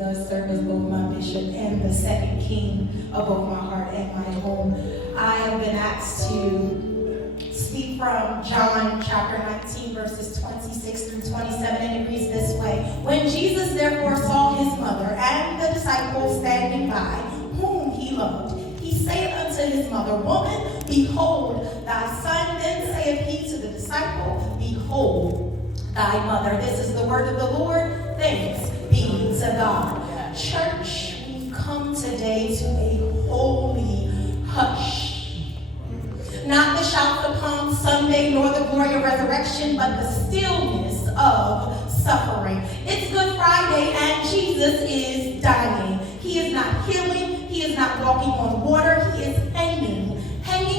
does serve as both my bishop and the second king of both my heart and my home. I have been asked to speak from John chapter 19, verses 26 through 27, and it reads this way. When Jesus therefore saw his mother and the disciples standing by, whom he loved, he saith unto his mother, Woman, behold thy son. Then saith he to the disciple, Behold thy mother. This is the word of the Lord. Thanks be to God. Church, we come today to a holy hush. Not the shouts of Palm Sunday nor the glory of resurrection, but the stillness of suffering. It's Good Friday and Jesus is dying. He is not healing. He is not walking on water. He is hanging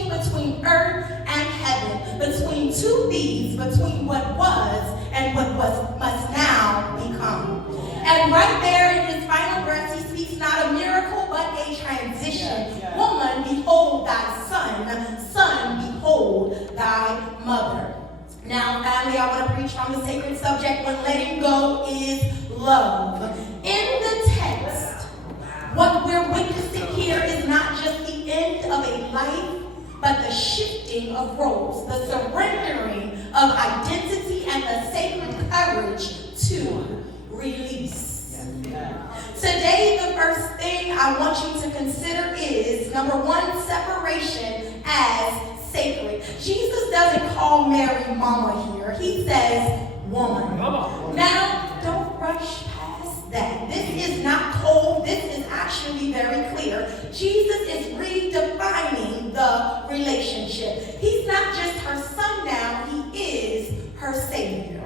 between earth and heaven, between two thieves, between what was and what must now become. And right there in his final breath, he speaks not a miracle, but a transition. Woman, behold thy son. Son, behold thy mother. Now, family, I want to preach from the sacred subject, when letting go is love. In the text, what we're witnessing here is not just the end of a life, but the shifting of roles, the surrendering of identity, and the sacred courage to release. Today, the first thing I want you to consider is, number one, separation as sacred. Jesus doesn't call Mary mama here. He says woman. Now, don't rush past that. This is not cold. This is actually very clear. Jesus is redefining the relationship. He's not just her son now. He is her savior.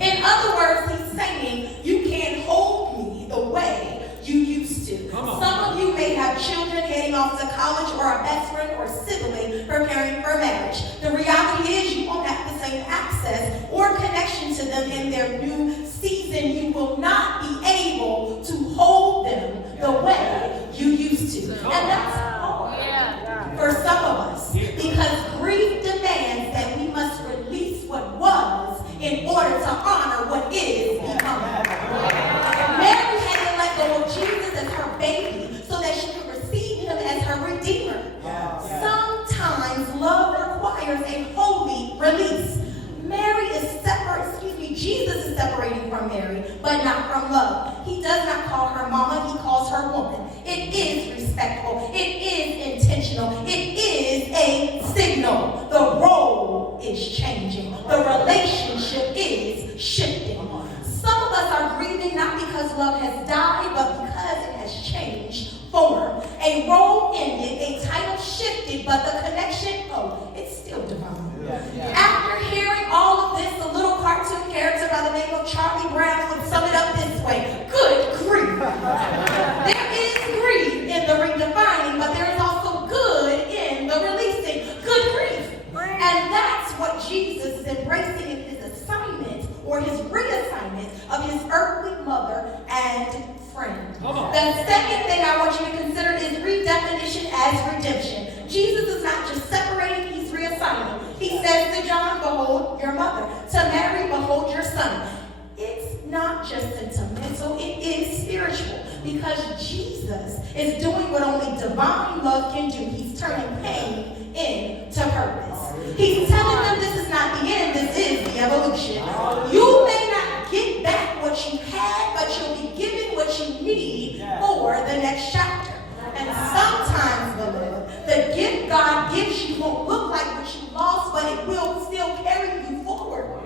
In other words, he's saying, you can't hold me the way you used to. Some of you may have children heading off to college, or a best friend or sibling preparing for marriage. The reality is you won't have the same access or connection to them in their new season. You will not be able to hold them the way you used to. And that's hard for some of us, because grief demands that we must release what was in order to honor what is becoming. Mary had to let go of Jesus as her baby so that she could receive him as her redeemer. Sometimes love requires a holy release. Jesus is separating from Mary, but not from love. He does not call her mama, he calls her woman. It is respectful. It is intentional. It is a signal. The role is changing. The relationship is shifting. Some of us are grieving not because love has died, but because it has changed form. A role ended, a title shifted, but the connection, it's still divine. After hearing all of this, a little cartoon character by the name of Charlie Brown would sum it up this way. Good grief. There is grief in the redefining, but there is also good in the releasing. Good grief. And that's what Jesus is embracing in his assignment, or his reassignment of his earthly mother and friend. The second thing I want you to consider is redefinition as redemption. Jesus is not just separating, he's reassigning. He says to John, behold your mother. To Mary, behold your son. It's not just sentimental, it is spiritual. Because Jesus is doing what only divine love can do. He's turning pain into purpose. He's telling them this is not the end, this is the evolution. You may not get back what you had, but you'll be given what you need for the next chapter. And sometimes, beloved, the gift God gives you won't look like what you lost, but it will still carry you forward.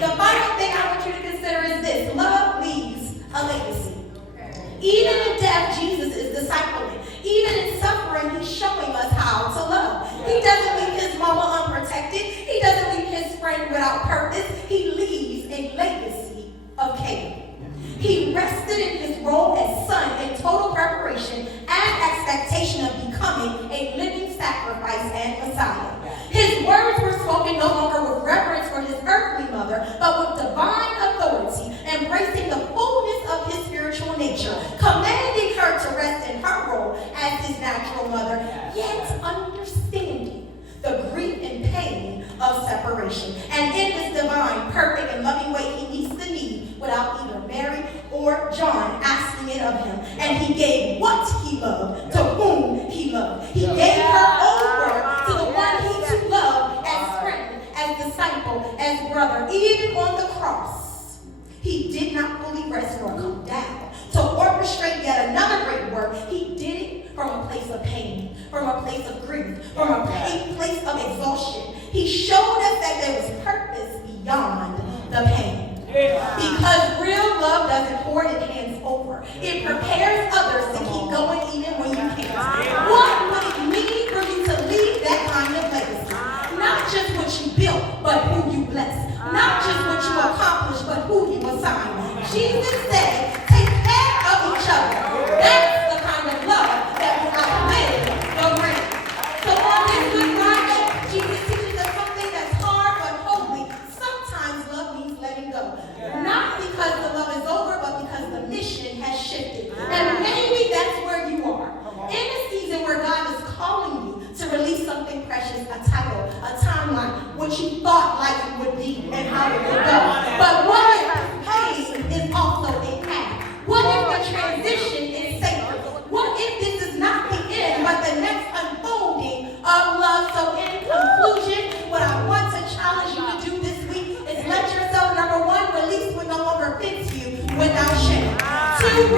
The final thing I want you to consider is this. Love leaves a legacy. Even in death, Jesus is discipling. Even in suffering, he's showing us how to love. He doesn't leave his mama unprotected. He doesn't leave his friend without purpose. He leaves a legacy of care. He rested in his role as son in total preparation and expectation of becoming a living sacrifice and Messiah. His words were spoken no longer with reverence for his earthly mother, but with divine authority, embracing the fullness of his spiritual nature, commanding her to rest in her role as his natural mother, yet understanding the grief and pain of separation. And in his divine, perfect, and loving way, he meets the need without either Mary or John asking of him, and he gave what he loved to whom he loved. He gave her over to the one he too loved as friend, as disciple, as brother. Even on the cross, he did not fully rest nor come down to orchestrate yet another great work. He did it from a place of pain, from a place of grief, from a place of exhaustion. He showed us that there was purpose beyond the pain. Because real love doesn't hoard its hands over. It prepares others to keep going even when you can't. What would it mean for you to leave that kind of legacy? Not just what you built, but who you blessed. Not just what you accomplished, but who you assigned. Jesus said, take care of each other. That's the kind of love that will outlive the rain. So on this Good Friday, Jesus teaches us something that's hard but holy. Sometimes love means letting go. Not because the love is over, but because the mission has shifted. And maybe that's where you are. In a season where God is calling you to release something precious, a title, a timeline, what you thought life would be and how it would go. But what if pain is also a path? What if the transition is sacred? What if this is not the end, but the next unfolding of love? So in conclusion, what I want to challenge you to do this week is let yourself, number one, release what no longer fits you without shame. Two,